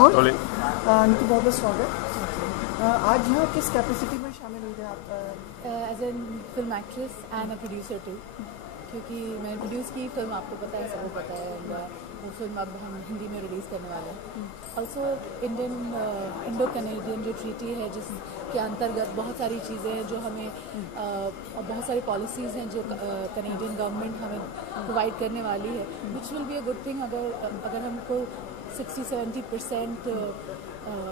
Record Neetu, बहुत बहुत स्वागत। आज यहाँ किस कैपेसिटी में शामिल हुए थे आप? As an film actress and a producer too, क्योंकि मैंने प्रोड्यूस की फिल्म, आपको पता है, सबको पता है, वो फिल्म अब हम हिंदी में रिलीज़ करने वाले हैं। ऑल्सो इंडो कनेडियन जो ट्रीटी है, जिसके अंतर्गत बहुत सारी चीज़ें हैं जो हमें बहुत सारी पॉलिसीज़ हैं जो कनेडियन गवर्नमेंट हमें प्रोवाइड करने वाली है, which will be a good thing अगर हमको 60-70%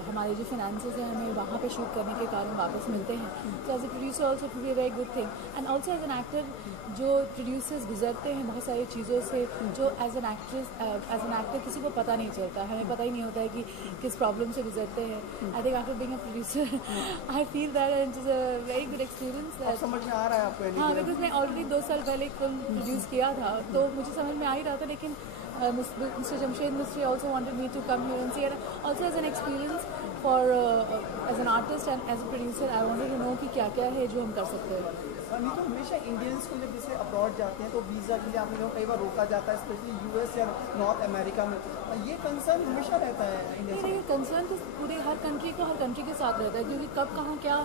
हमारे जो फाइनेंसेस हैं हमें वहाँ पे शूट करने के कारण वापस मिलते हैं। तो as a producer also it will be a very good thing, and also as an actor जो प्रोड्यूसर्स गुजरते हैं बहुत सारी चीज़ों से, जो एज एन एक्टर किसी को पता नहीं चलता, हमें पता ही नहीं होता है कि किस प्रॉब्लम से गुजरते हैं। I think after being a producer I feel that it is a very good experience. समझ में आ रहा है आपको? हाँ, बिकॉज मैं ऑलरेडी 2 साल पहले एक फिल्म प्रोड्यूस किया था, तो मुझे समझ में आ ही रहा था, लेकिन Mr. Jamshed Mistry also wanted me to come here and see it. Also as an experience for as an artist and as a producer, I wanted to know कि क्या क्या है जो हम कर सकते हैं। नहीं तो हमेशा इंडियंस को जब जैसे अब्रॉड जाते हैं तो वीज़ा के लिए आपने कई बार रोका जाता है, स्पेशली यूएस या नॉर्थ अमेरिका में। ये कंसर्न हमेशा रहता है इंडियंस नहीं, कंसर्न तो पूरे हर कंट्री के साथ रहता है, क्योंकि कब कहाँ क्या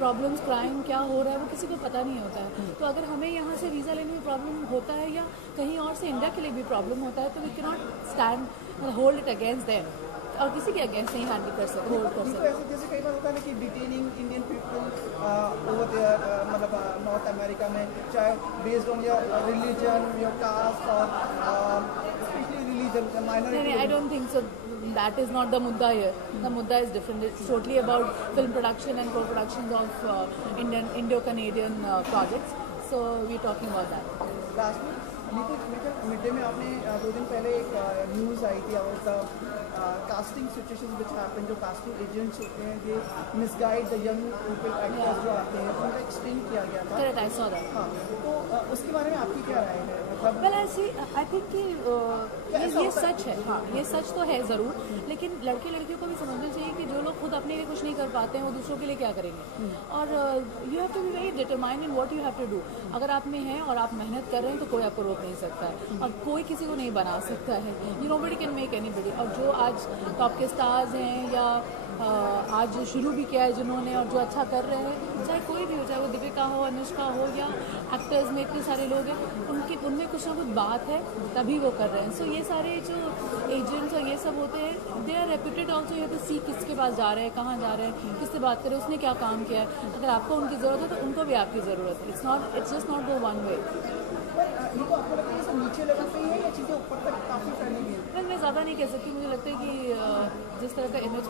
प्रॉब्लम्स, क्राइम क्या हो रहा है वो किसी को पता नहीं होता है। तो अगर हमें यहाँ से वीज़ा लेने में प्रॉब्लम होता है या कहीं और से इंडिया के लिए भी प्रॉब्लम होता है, तो we can not stand hold it against them, और किसी के अगेंस्ट नहीं हैंडल कर सकते, होल्ड कर सकते। ऐसे जैसे कई बार होता है ना कि detaining Indian people over there, मतलब नॉर्थ अमेरिका में, चाहे based on your religion, your caste, और specially religion minority. I don't think so. That is not the mudda here. The mudda is different. It's totally about film production and co-productions of Indo-Canadian projects. So we're talking about that. Last में mid day में आपने 2 दिन पहले एक news आई थी about the casting situation which happen. जो casting agents होते हैं ये misguide the young people, actors जो आते हैं, उनका एक्सप्लेन किया गया था। Correct, I saw that. हाँ, तो उसके बारे में आपकी क्या राय है? मतलब Well, I think कि ये सच है। हाँ, ये सच तो है ज़रूर, लेकिन लड़के लड़कियों को भी समझना चाहिए कि जो लोग खुद अपने लिए कुछ नहीं कर पाते हैं वो दूसरों के लिए क्या करेंगे। और you have to be very determined in what you have to do. अगर आप में है और आप मेहनत कर रहे हैं तो कोई आपको रोक नहीं सकता है, और कोई किसी को नहीं बना सकता है। You nobody can make anybody. और जो आज टॉप के स्टार्स हैं या आज जो शुरू भी किया है जिन्होंने, और जो अच्छा कर रहे हैं, चाहे कोई भी हो, चाहे वो दीपिका हो, अनुष्का हो, या एक्टर्स में इतने सारे लोग हैं, उनमें कुछ ना कुछ बात है तभी वो कर रहे हैं। सो ये सारे जो एजेंट्स और ये सब होते हैं, दे आर रेप्यूटेड ऑल्सो। ये तो सी किसके पास जा रहे हैं, कहाँ जा रहे हैं, किससे बात करें, उसने क्या काम किया है। अगर आपको उनकी ज़रूरत है तो उनको भी आपकी ज़रूरत है। It's just not go one way. आपको लगता है सब नीचे लेवल पे ही है या चीज़ें ऊपर तक काफ़ी फैली है? मैं ज़्यादा नहीं कह सकती। मुझे लगता है कि जिस तरह का इमेज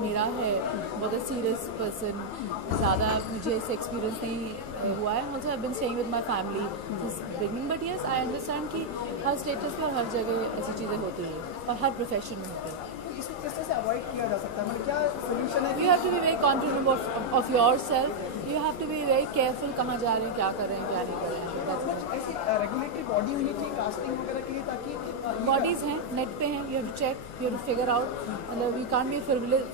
मेरा है, बहुत अ सीरियस पर्सन, ज़्यादा मुझे इससे एक्सपीरियंस नहीं हुआ है। Also I been staying with my family this beginning, but yes I understand कि हर स्टेटस पे और हर जगह ऐसी चीज़ें होती हैं और हर प्रोफेशन में होती हैं। तो इसको किस तरह से अवॉइड किया जा सकता है? मतलब क्या सोल्यूशन है? You have to be very confident of your self. You have to be very careful कहाँ जा रहे हैं, क्या कर रहे हैं, क्या नहीं कर रहे हैं। ऐसी रेगुलेटरी बॉडी होनी चाहिए कास्टिंग वगैरह के लिए, ताकि बॉडीज़ हैं, नेट पे हैं, you have to check, you have to figure out. मतलब you can't be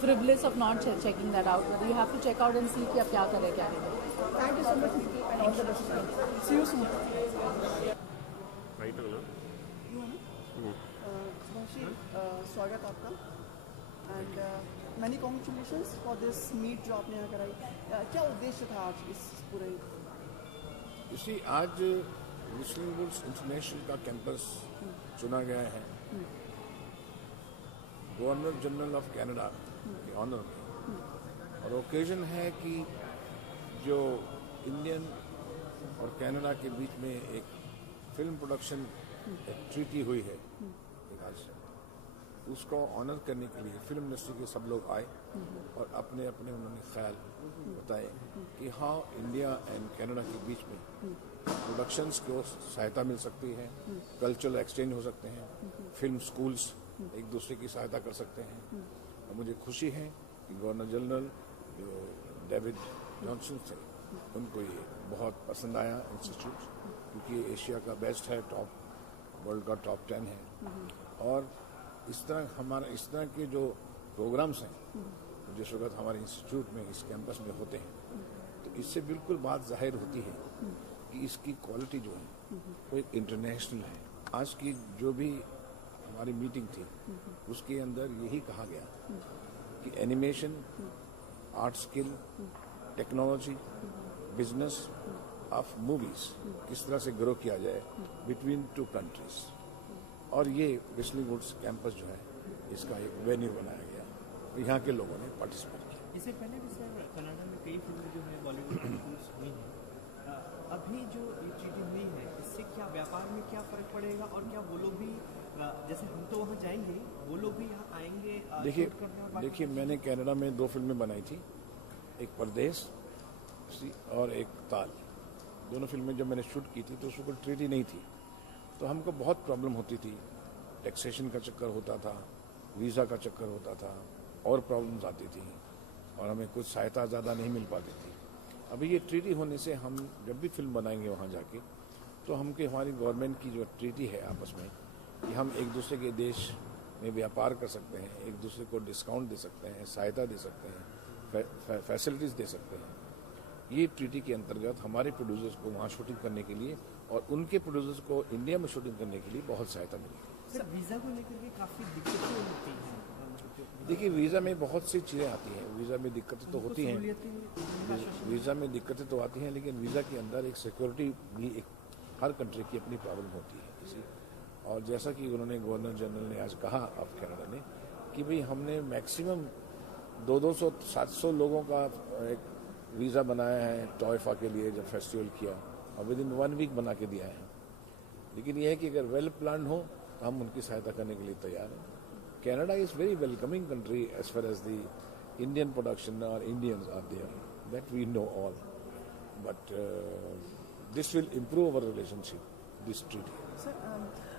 frivolous of not checking that out. मतलब you have to check out and see कि आप क्या कर रहे हैं, क्या नहीं कर रहे। Thank you so much and all the best. See you soon. स्वागत आपका and many congratulations for this meet जो आपने यहाँ कराई। क्या उद्देश्य था आज इस पूरे? इसी आज मुस्लिम वुड्स इंटरनेशनल का कैंपस चुना गया है गवर्नर जनरल ऑफ कनाडा के ऑनर में, और ओकेजन है कि जो इंडियन और कनाडा के बीच में एक फिल्म प्रोडक्शन एक ट्रीटी हुई है, आज उसको ऑनर करने के लिए फिल्म इंडस्ट्री के सब लोग आए और अपने अपने उन्होंने ख्याल बताए कि हाँ, इंडिया एंड कनाडा के बीच में प्रोडक्शंस को सहायता मिल सकती है, कल्चरल एक्सचेंज हो सकते हैं, फिल्म स्कूल्स एक दूसरे की सहायता कर सकते हैं। और मुझे खुशी है कि गवर्नर जनरल जो डेविड जॉनसन थे, उनको ये बहुत पसंद आया इंस्टीट्यूट, क्योंकि एशिया का बेस्ट है, टॉप वर्ल्ड का टॉप 10 है। और इस तरह के जो प्रोग्राम्स हैं जिस वक्त हमारे इंस्टीट्यूट में, इस कैंपस में होते हैं, तो इससे बिल्कुल बात जाहिर होती है कि इसकी क्वालिटी जो है वो एक इंटरनेशनल है। आज की जो भी हमारी मीटिंग थी उसके अंदर यही कहा गया कि animation, art skill, technology, business of movies किस तरह से ग्रो किया जाए बिटवीन टू कंट्रीज, और ये व्हिस्लिंग वुड्स कैंपस जो है इसका एक वेन्यू बनाया गया, यहाँ के लोगों ने पार्टिसिपेट किया। इससे पहले भी सर कनाडा में कई फिल्में जो है बॉलीवुड की फिल्म्स हुई हैं, अभी जो ये चीज़ें हुई हैं इससे क्या व्यापार में क्या फ़र्क पड़ेगा, और क्या वो लोग भी जैसे हम तो वहाँ जाएंगे, वो लोग भी यहाँ आएंगे शूट करने? और देखिए मैंने कनाडा में 2 फिल्में बनाई थी, एक परदेश और एक ताल। दोनों फिल्में जब मैंने शूट की थी तो उसको कोई ट्रीटी नहीं थी, तो हमको बहुत प्रॉब्लम होती थी, टैक्सेशन का चक्कर होता था, वीज़ा का चक्कर होता था, और प्रॉब्लम्स आती थी, और हमें कुछ सहायता ज़्यादा नहीं मिल पाती थी। अभी ये ट्रीटी होने से हम जब भी फिल्म बनाएंगे वहाँ जाके, तो हमके हमारी गवर्नमेंट की जो ट्रीटी है आपस में कि हम एक दूसरे के देश में व्यापार कर सकते हैं, एक दूसरे को डिस्काउंट दे सकते हैं, सहायता दे सकते हैं, फैसिलिटीज़ दे सकते हैं। ये ट्रीटी के अंतर्गत हमारे प्रोड्यूसर्स को वहाँ शूटिंग करने के लिए और उनके प्रोड्यूसर्स को इंडिया में शूटिंग करने के लिए बहुत सहायता मिलेगी। सर वीज़ा को लेकर के काफ़ी दिक्कतें होती हैं। देखिए वीज़ा में बहुत सी चीज़ें आती हैं, वीज़ा में दिक्कतें तो होती हैं, वीज़ा में दिक्कतें तो आती हैं, लेकिन वीज़ा के अंदर एक सिक्योरिटी भी एक हर कंट्री की अपनी प्रॉब्लम होती है इसी। और जैसा कि उन्होंने गवर्नर जनरल ने आज कहा ऑफ कनाडा ने कि भाई हमने मैक्सिमम 200-700 लोगों का एक वीज़ा बनाया है टॉयफा के लिए जब फेस्टिवल किया, और विद इन 1 वीक बना के दिया है। लेकिन यह है कि अगर वेल प्लान हो तो हम उनकी सहायता करने के लिए तैयार हैं। Canada is very welcoming country as far as the Indian production or Indians are there. That we know all. But this will improve our relationship, this treaty.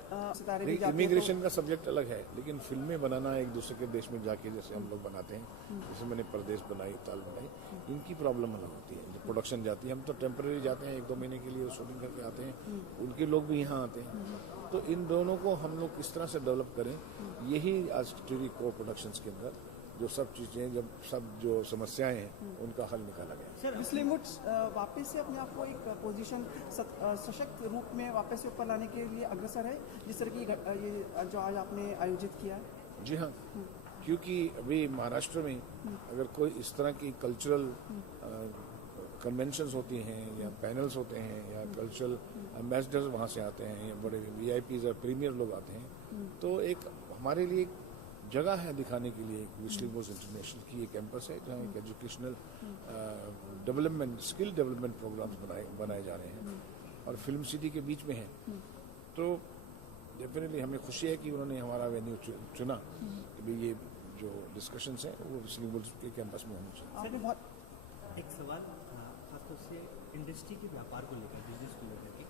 सितारे भी जाते हैं इमिग्रेशन का सब्जेक्ट अलग है, लेकिन फिल्में बनाना एक दूसरे के देश में जाके जैसे हम लोग बनाते हैं, जैसे मैंने परदेश बनाई, ताल बनाई, इनकी प्रॉब्लम अलग होती है। जब प्रोडक्शन जाती है, हम तो टेम्पररी जाते हैं, 1-2 महीने के लिए शूटिंग करके आते हैं, उनके लोग भी यहाँ आते हैं। तो इन दोनों को हम लोग किस तरह से डेवलप करें, यही आज टीवी को प्रोडक्शंस के अंदर जो सब चीज़ें, जब सब जो समस्याएं हैं उनका हल निकाला गया। सर व्हिस्लिंग वुड्स वापस से अपने आप को एक पोजीशन सशक्त रूप में वापस से ऊपर लाने के लिए अग्रसर है, जिस तरह की ये जो आज आपने आयोजित किया है? जी हाँ, क्योंकि अभी महाराष्ट्र में अगर कोई इस तरह की कल्चरल कन्वेंशंस होती हैं या पैनल्स होते हैं या कल्चरल एम्बेसडर्स वहाँ से आते हैं या बड़े VIPs और प्रीमियर लोग आते हैं, तो एक हमारे लिए जगह है दिखाने के लिए। व्हिस्लिंग वुड्स इंटरनेशनल की एक कैंपस है जहाँ एक educational development, skill development programmes बनाए जा रहे हैं, और फिल्म सिटी के बीच में है। तो डेफिनेटली हमें खुशी है कि उन्होंने हमारा वेन्यू चुना कि भाई ये जो डिस्कशंस हैं वो व्हिस्लिंग वुड्स के कैंपस में होनी चाहिए। आपने बहुत एक सवाल खासतौर से इंडस्ट्री के व्यापार को लेकर, बिजनेस को लेकर के,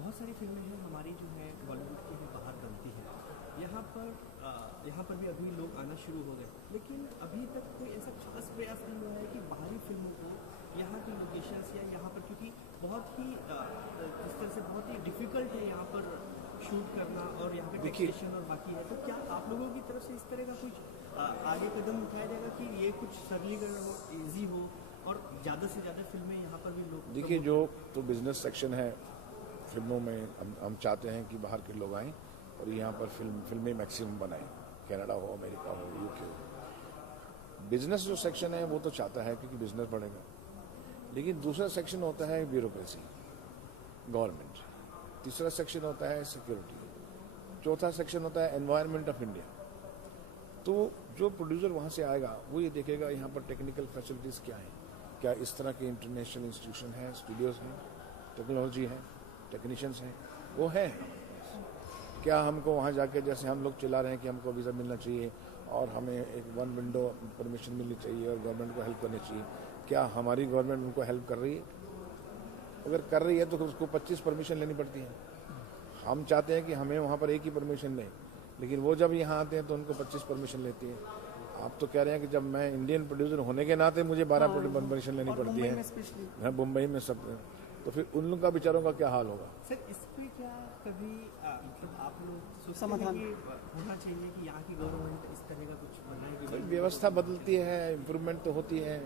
बहुत सारी फिल्में हैं हमारी जो है बॉलीवुड की भी बाहर बनती है, यहाँ पर भी अभी लोग आना शुरू हो गए, लेकिन अभी तक कोई ऐसा खास प्रयास नहीं हुआ है कि बाहरी फिल्मों को यहाँ की लोकेशंस या यहाँ पर, क्योंकि बहुत ही इस तरह से बहुत ही डिफिकल्ट है यहाँ पर शूट करना, और यहाँ पे टैक्सेशन और बाकी है, तो क्या आप लोगों की तरफ से इस तरह का कुछ आगे कदम उठाया जाएगा कि ये कुछ सरलीकरण हो, ईजी हो, और ज़्यादा से ज़्यादा फिल्में यहाँ पर भी लोग? देखिए जो तो बिजनेस सेक्शन है फिल्मों में, हम चाहते हैं कि बाहर के लोग आएँ और यहाँ पर फिल्में मैक्सिमम बनाएं, कनाडा हो, अमेरिका हो, UK हो। बिजनेस जो सेक्शन है वो तो चाहता है क्योंकि बिजनेस बढ़ेगा, लेकिन दूसरा सेक्शन होता है ब्यूरोक्रेसी, गवर्नमेंट, तीसरा सेक्शन होता है सिक्योरिटी, चौथा सेक्शन होता है एनवायरनमेंट ऑफ इंडिया। तो जो प्रोड्यूसर वहाँ से आएगा वो ये देखेगा यहाँ पर टेक्निकल फैसिलिटीज़ क्या हैं, क्या इस तरह के इंटरनेशनल इंस्टीट्यूशन हैं, स्टूडियोज़ हैं, टेक्नोलॉजी है, टेक्नीशियंस हैं, वो है। क्या हमको वहाँ जाके जैसे हम लोग चिल्ला रहे हैं कि हमको वीज़ा मिलना चाहिए और हमें एक 1 विंडो परमिशन मिलनी चाहिए और गवर्नमेंट को हेल्प करनी चाहिए, क्या हमारी गवर्नमेंट उनको हेल्प कर रही है? अगर कर रही है तो उसको 25 परमिशन लेनी पड़ती है। हम चाहते हैं कि हमें वहाँ पर एक ही परमिशन लें, लेकिन वो जब यहाँ आते हैं तो उनको 25 परमिशन लेती है। आप तो कह रहे हैं कि जब मैं इंडियन प्रोड्यूसर होने के नाते मुझे 12 परमिशन लेनी पड़ती है, मुंबई में सब, तो फिर उन लोगों का बेचारों का क्या हाल होगा? सर इस पे क्या कभी मतलब आप लोग सोचते हैं कि होना चाहिए कि यहाँ की गवर्नमेंट इस तरह का कुछ बनाएगी? व्यवस्था बदलती है, इम्प्रूवमेंट तो होती है,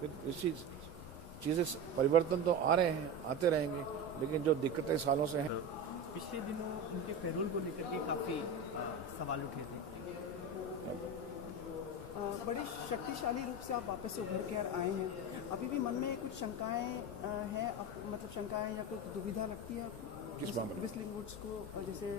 फिर इसी चीज़ें परिवर्तन तो आ रहे हैं, आते रहेंगे, लेकिन जो दिक्कतें सालों से हैं। पिछले दिनों उनके पैरोल को लेकर के काफ़ी सवाल उठे थे। बड़ी शक्तिशाली रूप से आप वापस से उभर कर आए हैं, अभी भी मन में कुछ शंकाएं हैं, मतलब शंकाएं या कुछ दुविधा लगती है आपको किस मामले में? व्हिस्लिंग वुड्स को जैसे